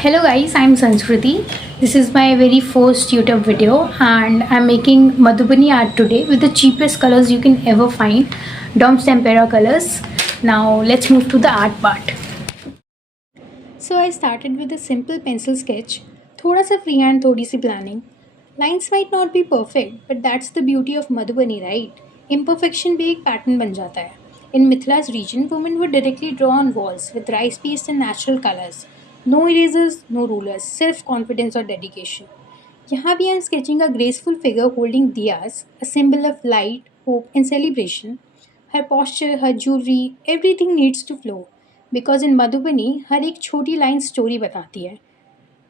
Hello guys, I'm Sanskriti. This is my very first YouTube video and I'm making Madhubani art today with the cheapest colors you can ever find, Dom's Tempera colors. Now let's move to the art part. So I started with a simple pencil sketch, थोड़ा सा freehand, थोड़ी सी planning. Lines might not be perfect, but that's the beauty of Madhubani, right? Imperfection भी एक pattern बन जाता है. In Mithila's region, women would directly draw on walls with rice paste and natural colors. No erasers, no rulers, self confidence or dedication. यहाँ भी I'm sketching a graceful figure holding diyas, a symbol of light, hope, and celebration. Her posture, her jewelry, everything needs to flow. Because in Madhubani, हर एक छोटी line story बताती है.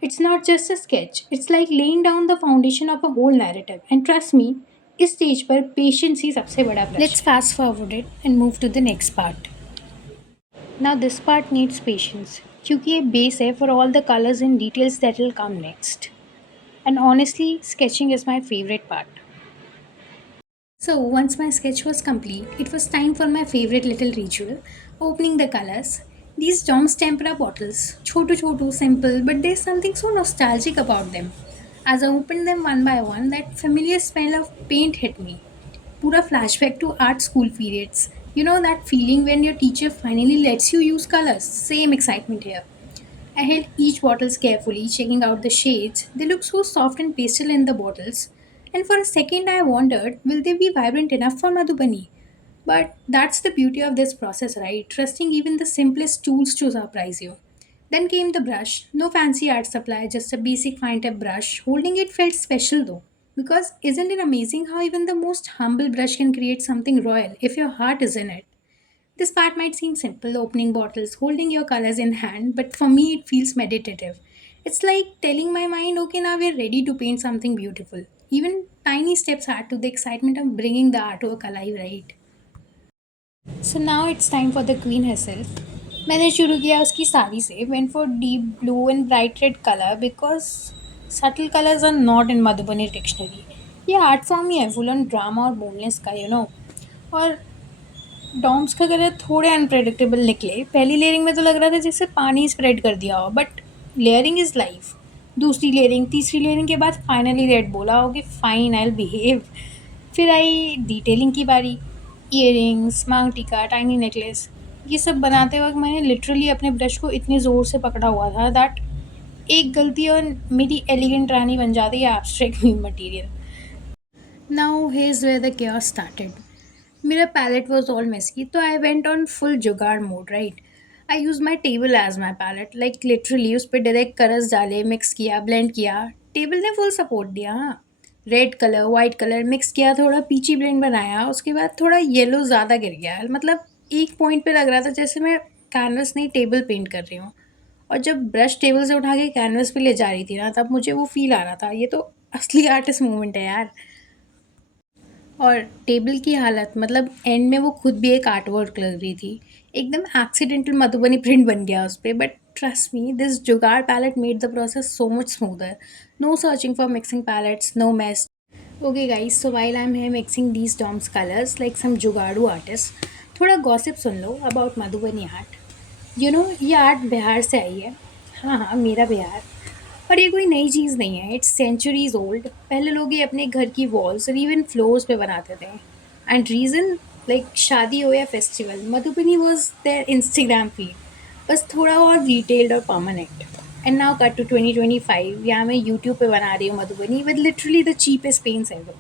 It's not just a sketch, it's like laying down the foundation of a whole narrative. And trust me, इस stage पर patience ही सबसे बड़ा प्रश्न. Let's fast forward it and move to the next part. Now this part needs patience क्योंकि ये base है for all the colors and details that will come next. And honestly, sketching is my favorite part. So, once my sketch was complete, it was time for my favorite little ritual opening the colors. These Dom's Tempera bottles, chotu chotu, simple, but there's something so nostalgic about them. As I opened them one by one, that familiar smell of paint hit me. Pura flashback to art school periods. You know that feeling when your teacher finally lets you use colors? Same excitement here. I held each bottles carefully, checking out the shades. They look so soft and pastel in the bottles. And for a second, I wondered, will they be vibrant enough for Madhubani? But that's the beauty of this process, right? Trusting even the simplest tools to surprise you. Then came the brush. No fancy art supply, just a basic fine tip brush. Holding it felt special though. Because isn't it amazing how even the most humble brush can create something royal if your heart is in it? This part might seem simple, opening bottles, holding your colors in hand, but for me it feels meditative. It's like telling my mind, okay, now we're ready to paint something beautiful. Even tiny steps add to the excitement of bringing the artwork alive, right? So now it's time for the queen herself. मैंने शुरू किया उसकी साड़ी से went for deep blue and bright red color because subtle colors are not in Madhubani dictionary. ये art form ही है full on drama और boldness का और डॉम्स का कलर थोड़े अनप्रेडिक्टेबल निकले पहली लेयरिंग में तो लग रहा था जैसे पानी स्प्रेड कर दिया हो बट लेयरिंग इज़ लाइफ दूसरी लेयरिंग तीसरी लेयरिंग के बाद फाइनली रेड बोला ओके फाइन आई बिहेव फिर आई डिटेलिंग की बारी ईयरिंग्स मांग टीका टाइनी नेकलेस ये सब बनाते वक्त मैंने लिटरली अपने ब्रश को इतने ज़ोर से पकड़ा हुआ था दैट एक गलती और मेरी एलिगेंट रानी बन जाती है abstract material. Now here's where the chaos started. मेरा palette was all messy, so I went on full जुगाड़ mode, right? I used my table as my palette, like literally उस पर डायरेक्ट कलर्स डाले, mix किया, blend किया. Table ने full support दिया हाँ. Red colour white colour mix किया थोड़ा पीची ब्लेंड बनाया उसके बाद थोड़ा येलो ज़्यादा गिर गया मतलब एक पॉइंट पे लग रहा था जैसे मैं कैनवस नहीं टेबल पेंट कर रही हूँ और जब ब्रश टेबल से उठा के कैनवस पे ले जा रही थी ना तब मुझे वो फील आ रहा था ये तो असली आर्टिस्ट मूवमेंट है यार. और टेबल की हालत मतलब एंड में वो खुद भी एक आर्ट वर्क लग रही थी. एकदम एक्सीडेंटल मधुबनी प्रिंट बन गया उस पे but trust me this jugaad palette made the process so much smoother. No searching for mixing palettes no mess. Okay guys, so while I'm here mixing these DOMS colors like some जुगाड़ू artist, थोड़ा gossip soon low about Madhubani art. ये art Bihar से आई है. हाँ हाँ मेरा बिहार. और ये कोई नई चीज़ नहीं है इट्स सेंचुरीज ओल्ड. पहले लोग ये अपने घर की वॉल्स और इवन फ्लोर्स पे बनाते थे. एंड रीज़न लाइक शादी हो या festival Madhubani was their Instagram feed बस थोड़ा और डिटेल्ड और permanent. And now cut to 2025 यहाँ मैं यूट्यूब पे बना रही हूँ Madhubani with literally the cheapest paints ever.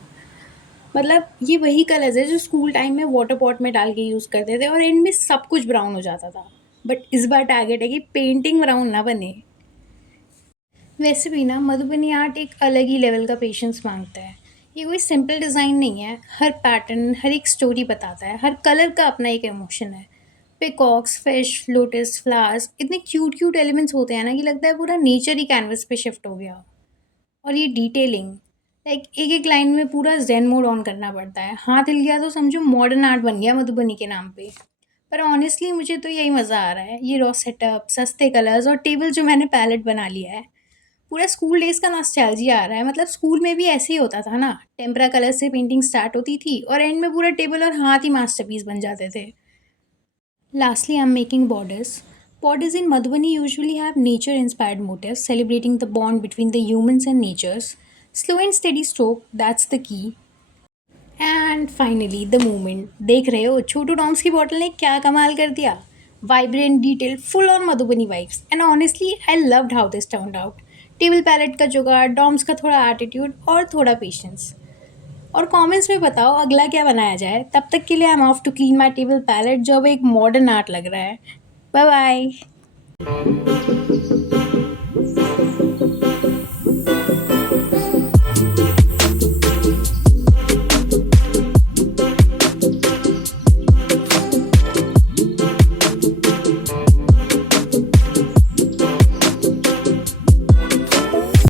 मतलब ये वही कलर्स है जो स्कूल टाइम में वाटर पॉट में डाल के यूज़ करते थे और इनमें सब कुछ ब्राउन हो जाता था. बट इस बार टारगेट है कि पेंटिंग ब्राउन ना बने. वैसे भी ना मधुबनी आर्ट एक अलग ही लेवल का पेशेंस मांगता है. ये कोई सिंपल डिज़ाइन नहीं है. हर पैटर्न हर एक स्टोरी बताता है. हर कलर का अपना एक इमोशन है. पिकॉक्स फिश लोटस फ्लावर्स इतने क्यूट क्यूट एलिमेंट्स होते हैं ना कि लगता है पूरा नेचर ही कैनवस पे शिफ्ट हो गया हो. और ये डिटेलिंग लाइक एक एक लाइन में पूरा जेन मोड ऑन करना पड़ता है. हाथ हिल गया तो समझो मॉडर्न आर्ट बन गया मधुबनी के नाम पे. पर ऑनेस्टली मुझे तो यही मज़ा आ रहा है. ये रॉ सेटअप सस्ते कलर्स और टेबल जो मैंने पैलेट बना लिया है पूरा स्कूल डेज़ का नॉस्टैल्जिया आ रहा है. मतलब स्कूल में भी ऐसे ही होता था ना. टेम्परा कलर से पेंटिंग स्टार्ट होती थी और एंड में पूरा टेबल और हाथ ही मास्टरपीस बन जाते थे. Lastly I am making borders. Borders in Madhubani usually have nature inspired motifs celebrating the bond between the humans and natures. Slow and steady stroke, that's the key. And finally the moment देख रहे हो छोटू Doms की bottle ने क्या कमाल कर दिया. Vibrant detail full on Madhubani vibes and honestly I loved how this turned out. Table palette का जुगाड़, डॉम्स का थोड़ा एटीट्यूड और थोड़ा पेशेंस. और कमेंट्स में बताओ अगला क्या बनाया जाए. तब तक के लिए I am off to clean my table palette जो अब एक मॉडर्न आर्ट लग रहा है. Bye bye.